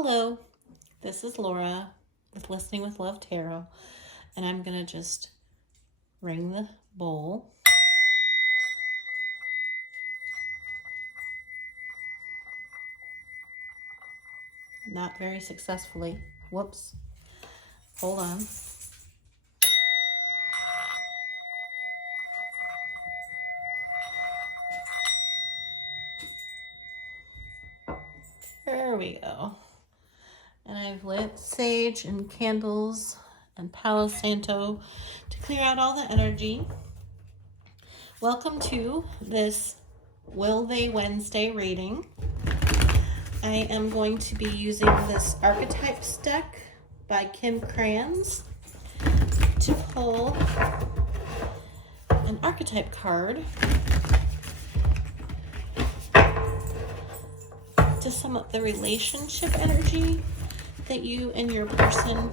Hello, this is Laura with Listening with Love Tarot, and I'm going to just ring the bowl. Not very successfully. Whoops. Hold on. There we go. And I've lit sage and candles and Palo Santo to clear out all the energy. Welcome to this Will They Wednesday reading. I am going to be using this Archetypes deck by Kim Kranz to pull an archetype card to sum up the relationship energy that you and your person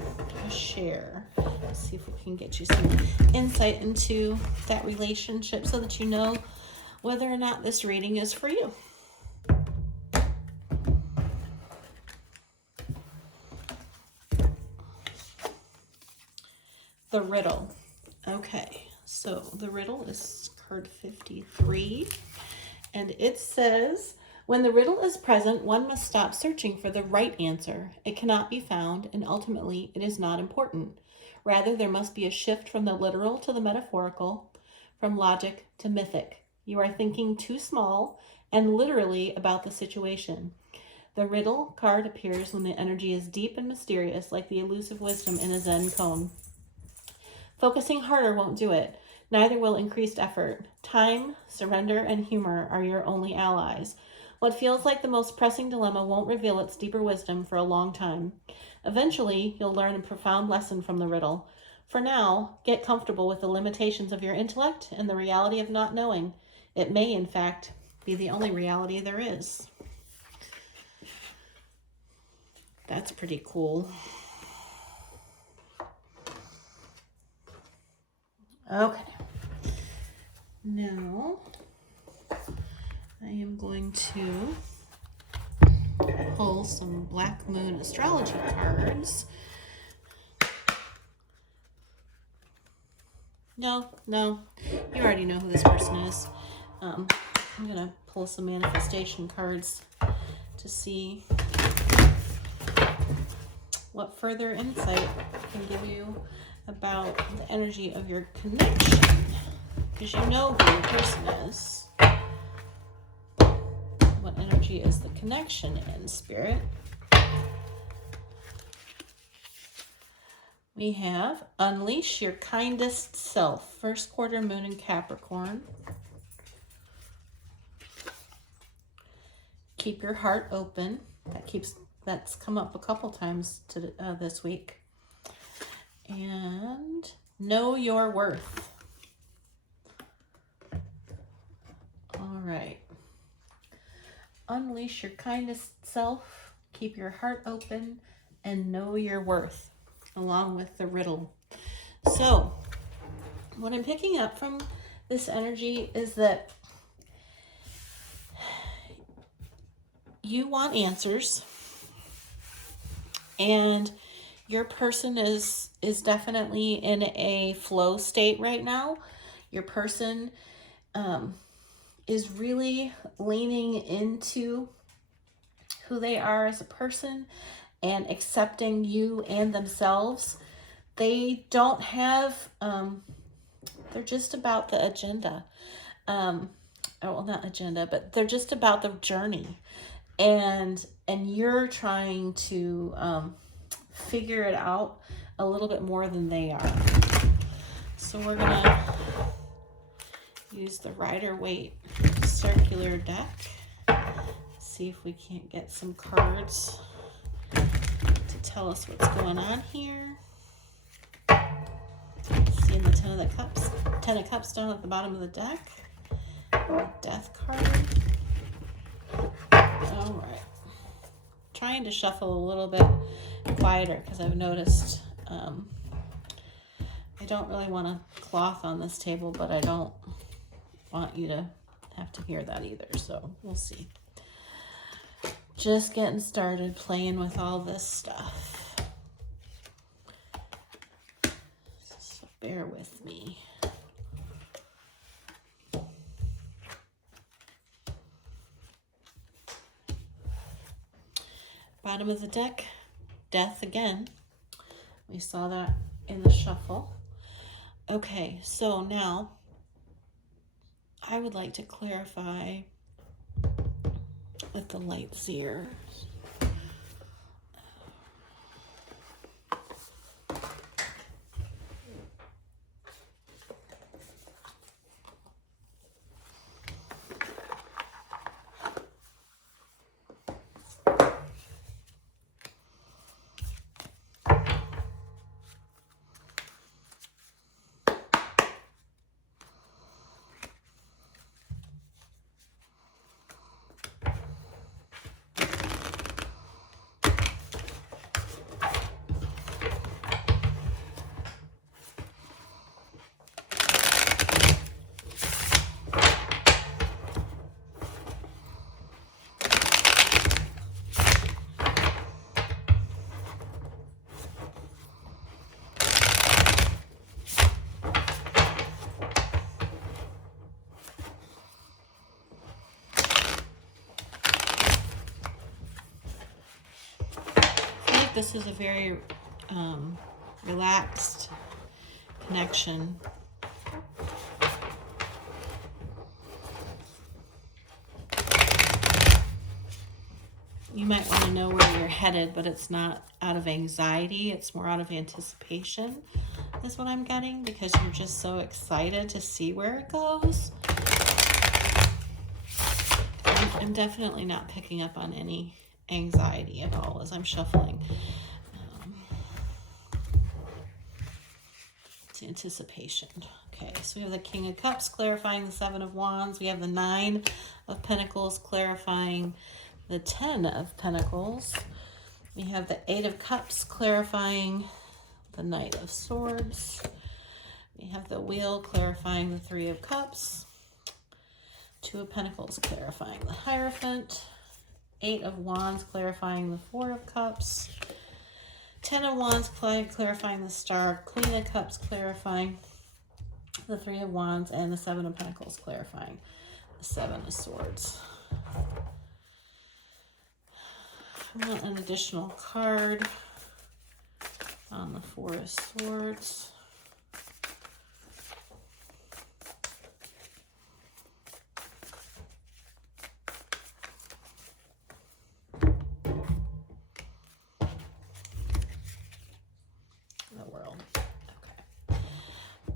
share. Let's see if we can get you some insight into that relationship so that you know whether or not this reading is for you. The Riddle. Okay, so the riddle is card 53, and it says, when the riddle is present, one must stop searching for the right answer. It cannot be found, and ultimately it is not important. Rather, there must be a shift from the literal to the metaphorical, from logic to mythic. You are thinking too small and literally about the situation. The riddle card appears when the energy is deep and mysterious, like the elusive wisdom in a Zen koan. Focusing harder won't do it. Neither will increased effort. Time, surrender, and humor are your only allies. What feels like the most pressing dilemma won't reveal its deeper wisdom for a long time. Eventually, you'll learn a profound lesson from the riddle. For now, get comfortable with the limitations of your intellect and the reality of not knowing. It may, in fact, be the only reality there is. That's pretty cool. Okay. Now, I am going to pull some Black Moon astrology cards. No, you already know who this person is. I'm going to pull some manifestation cards to see what further insight I can give you about the energy of your connection, because you know who your person is. What energy is the connection in, Spirit? We have unleash your kindest self, first quarter moon in Capricorn. Keep your heart open. That's come up a couple times this week. And know your worth. All right. Unleash your kindest self, keep your heart open, and know your worth, along with the riddle. So, what I'm picking up from this energy is that you want answers, and your person is definitely in a flow state right now. Your person is really leaning into who they are as a person and accepting you and themselves. They don't have, they're just about the agenda. Well, not agenda, but they're just about the journey. And you're trying to figure it out a little bit more than they are. So we're gonna use the Rider-Waite circular deck. See if we can't get some cards to tell us what's going on here. Seeing the Ten of Cups down at the bottom of the deck. Death card. All right. Trying to shuffle a little bit quieter because I've noticed I don't really want a cloth on this table, but I don't want you to have to hear that either, so we'll see. Just getting started playing with all this stuff. So bear with me. Bottom of the deck, death again. We saw that in the shuffle. Okay, so now I would like to clarify with the light seer. This is a very relaxed connection. You might want to know where you're headed, but it's not out of anxiety. It's more out of anticipation is what I'm getting, because you're just so excited to see where it goes. I'm definitely not picking up on any anxiety at all as I'm shuffling. It's anticipation. Okay, so we have the King of Cups clarifying the Seven of Wands. We have the Nine of Pentacles clarifying the Ten of Pentacles. We have the Eight of Cups clarifying the Knight of Swords. We have the Wheel clarifying the Three of Cups. Two of Pentacles clarifying the Hierophant. Eight of Wands clarifying the Four of Cups. Ten of Wands clarifying the Star. Queen of Cups clarifying the Three of Wands. And the Seven of Pentacles clarifying the Seven of Swords. I want an additional card on the Four of Swords.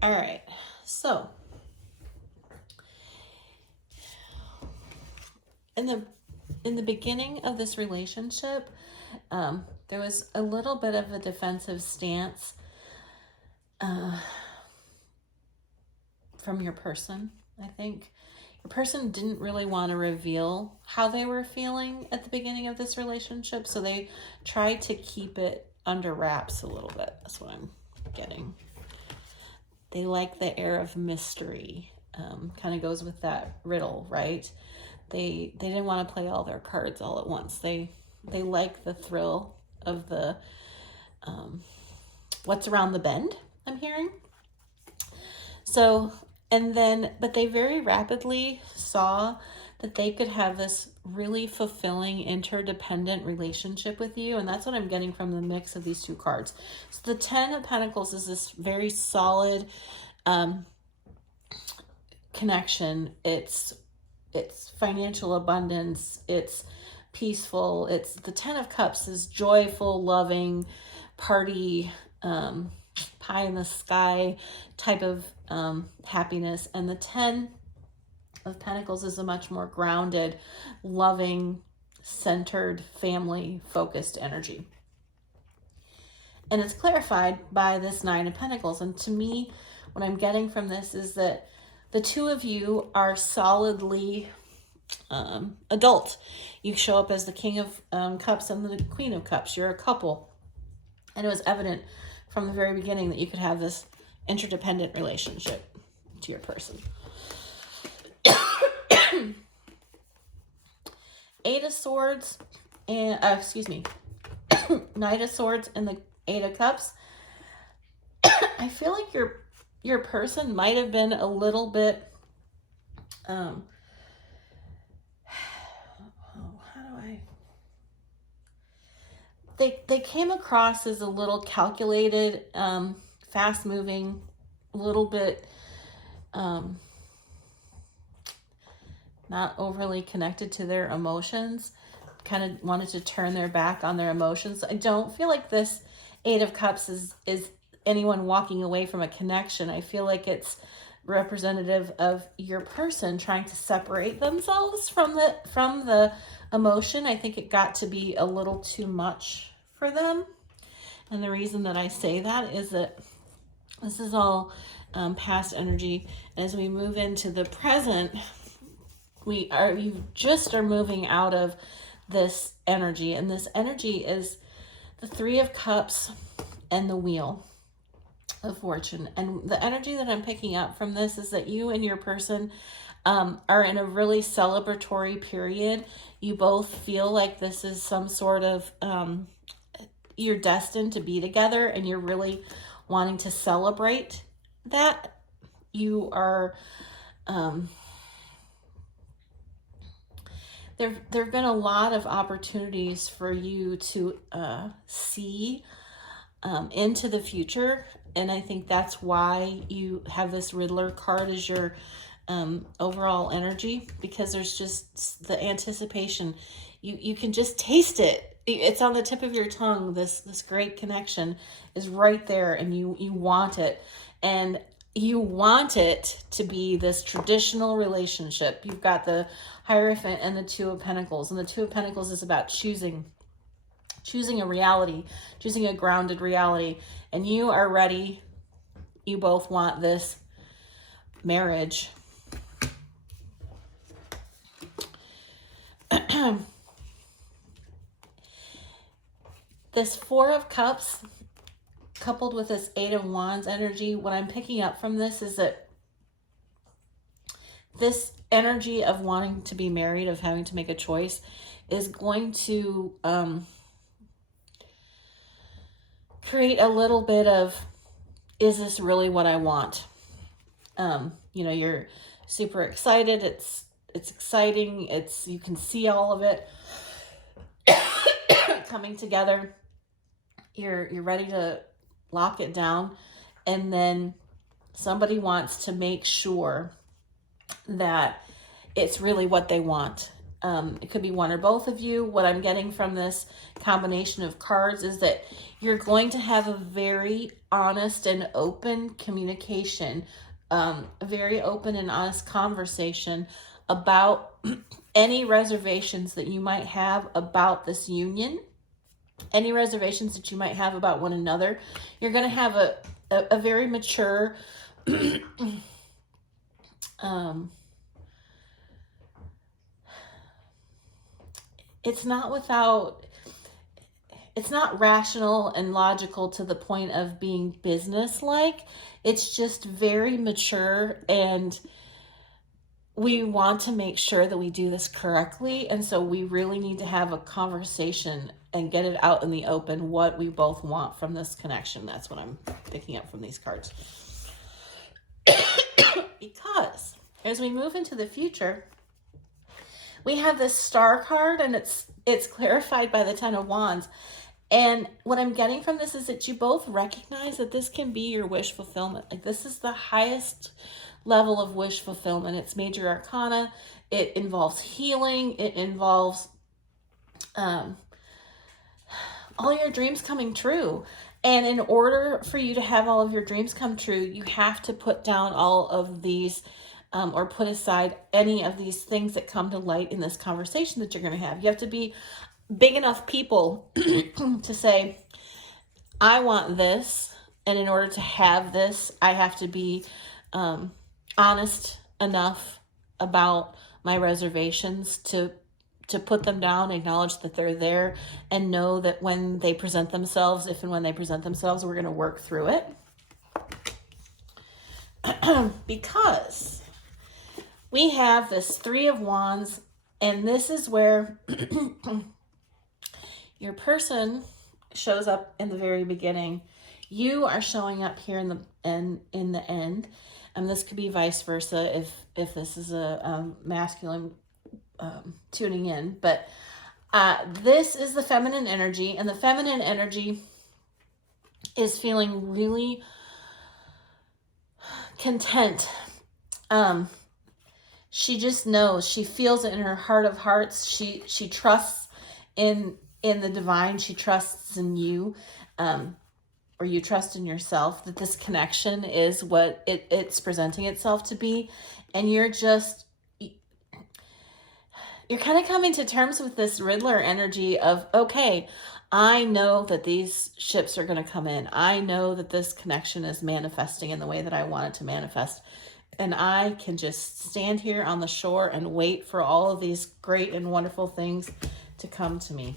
All right, so in the beginning of this relationship, there was a little bit of a defensive stance from your person. I think your person didn't really want to reveal how they were feeling at the beginning of this relationship, so they tried to keep it under wraps a little bit. That's what I'm getting. They like the air of mystery. Kind of goes with that riddle, right? They didn't want to play all their cards all at once. They like the thrill of the what's around the bend, I'm hearing. So, but they very rapidly saw that they could have this really fulfilling, interdependent relationship with you. And that's what I'm getting from the mix of these two cards. So the Ten of Pentacles is this very solid connection. It's financial abundance. It's peaceful. It's the Ten of Cups is joyful, loving, party, pie in the sky type of happiness. And the Ten of Pentacles is a much more grounded, loving, centered, family-focused energy. And it's clarified by this Nine of Pentacles. And to me, what I'm getting from this is that the two of you are solidly adult. You show up as the King of Cups and the Queen of Cups. You're a couple. And it was evident from the very beginning that you could have this interdependent relationship to your person. Eight of Swords and excuse me, Knight of Swords and the Eight of Cups. I feel like your person might have been a little bit how do I, they came across as a little calculated, fast moving, a little bit not overly connected to their emotions, kind of wanted to turn their back on their emotions. I don't feel like this Eight of Cups is anyone walking away from a connection. I feel like it's representative of your person trying to separate themselves from the emotion. I think it got to be a little too much for them. And the reason that I say that is that this is all past energy. As we move into the present, you just are moving out of this energy, and this energy is the Three of Cups and the Wheel of Fortune. And the energy that I'm picking up from this is that you and your person are in a really celebratory period. You both feel like this is some sort of you're destined to be together, and you're really wanting to celebrate that. You are there have been a lot of opportunities for you to see into the future, and I think that's why you have this Riddler card as your overall energy, because there's just the anticipation. You can just taste it. It's on the tip of your tongue. This great connection is right there, and you want it. And you want it to be this traditional relationship. You've got the Hierophant and the Two of Pentacles. And the Two of Pentacles is about choosing a reality, choosing a grounded reality. And you are ready. You both want this marriage. This Four of Cups coupled with this Eight of Wands energy, what I'm picking up from this is that this energy of wanting to be married, of having to make a choice, is going to create a little bit of, is this really what I want? You're super excited. It's exciting. You can see all of it coming together. You're ready to lock it down, and then somebody wants to make sure that it's really what they want. It could be one or both of you. What I'm getting from this combination of cards is that you're going to have a very honest and open communication, a very open and honest conversation about any reservations that you might have about this union, any reservations that you might have about one another. You're going to have a very mature it's not rational and logical to the point of being business-like. It's just very mature, and we want to make sure that we do this correctly. And so we really need to have a conversation and get it out in the open, what we both want from this connection. That's what I'm picking up from these cards. Because as we move into the future, we have this Star card, and it's clarified by the Ten of Wands. And what I'm getting from this is that you both recognize that this can be your wish fulfillment. Like, this is the highest level of wish fulfillment. It's major arcana. It involves healing. It involves all your dreams coming true. And in order for you to have all of your dreams come true, you have to put down all of these or put aside any of these things that come to light in this conversation that you're going to have. You have to be big enough people to say, I want this, and in order to have this, I have to be honest enough about my reservations to put them down, acknowledge that they're there, and know that when they present themselves, if and when they present themselves, we're going to work through it. Because we have this Three of Wands, and this is where Your person shows up in the very beginning. You are showing up here in the end. This could be vice versa if this is a masculine tuning in, but this is the feminine energy, and the feminine energy is feeling really content. She just knows, she feels it in her heart of hearts. She trusts in the divine. She trusts in you, or you trust in yourself, that this connection is what it's presenting itself to be. And you're kind of coming to terms with this Riddler energy of, okay, I know that these ships are going to come in. I know that this connection is manifesting in the way that I want it to manifest. And I can just stand here on the shore and wait for all of these great and wonderful things to come to me.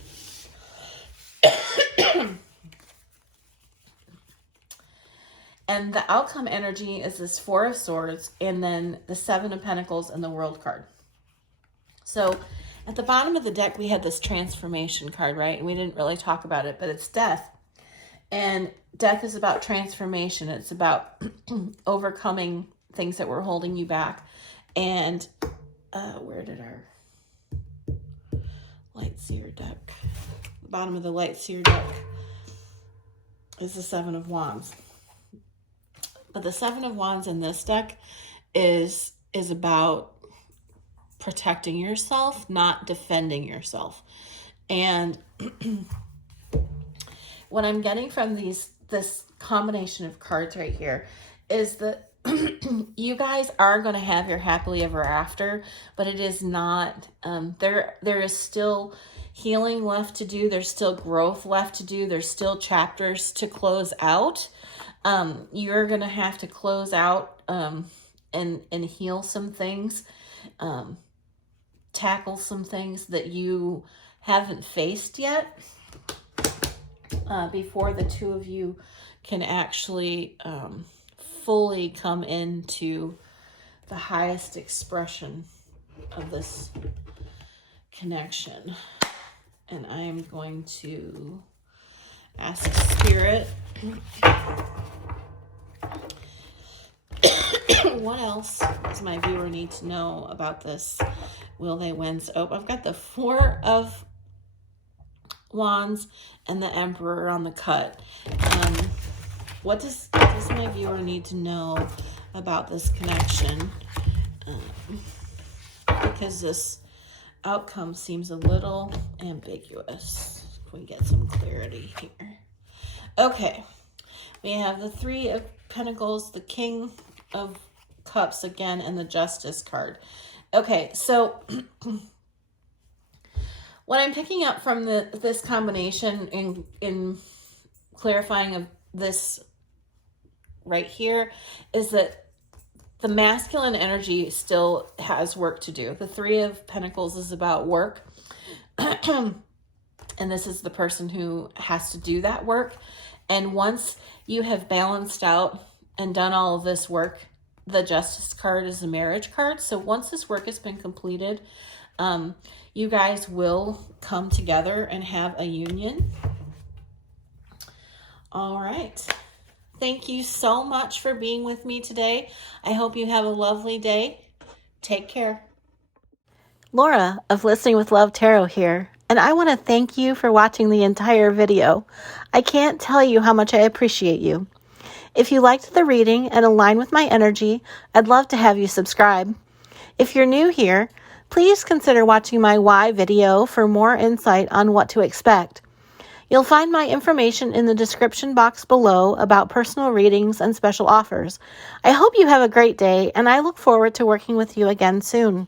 And the outcome energy is this Four of Swords, and then the Seven of Pentacles and the World card. So at the bottom of the deck, we had this transformation card, right? And we didn't really talk about it, but it's death. And death is about transformation. It's about overcoming things that were holding you back. And where did our light seer deck? The bottom of the light seer deck is the Seven of Wands. But the Seven of Wands in this deck is about protecting yourself, not defending yourself. And what I'm getting from this combination of cards right here is that you guys are going to have your happily ever after, but it is not, there is still healing left to do. There's still growth left to do. There's still chapters to close out. You're going to have to close out, and heal some things, tackle some things that you haven't faced yet, before the two of you can actually, fully come into the highest expression of this connection. And I am going to ask Spirit, what else does my viewer need to know about this? Will they win? Oh, I've got the Four of Wands and the Emperor on the cut. What does my viewer need to know about this connection? Because this outcome seems a little ambiguous. Can we get some clarity here? Okay. We have the Three of Pentacles, the King of Cups again, and the Justice card. Okay, so what I'm picking up from this combination in clarifying of this right here is that the masculine energy still has work to do. The Three of Pentacles is about work. And this is the person who has to do that work. And once you have balanced out and done all of this work, the Justice card is a marriage card. So once this work has been completed, you guys will come together and have a union. All right. Thank you so much for being with me today. I hope you have a lovely day. Take care. Laura of Listening with Love Tarot here, and I want to thank you for watching the entire video. I can't tell you how much I appreciate you. If you liked the reading and align with my energy, I'd love to have you subscribe. If you're new here, please consider watching my why video for more insight on what to expect. You'll find my information in the description box below about personal readings and special offers. I hope you have a great day, and I look forward to working with you again soon.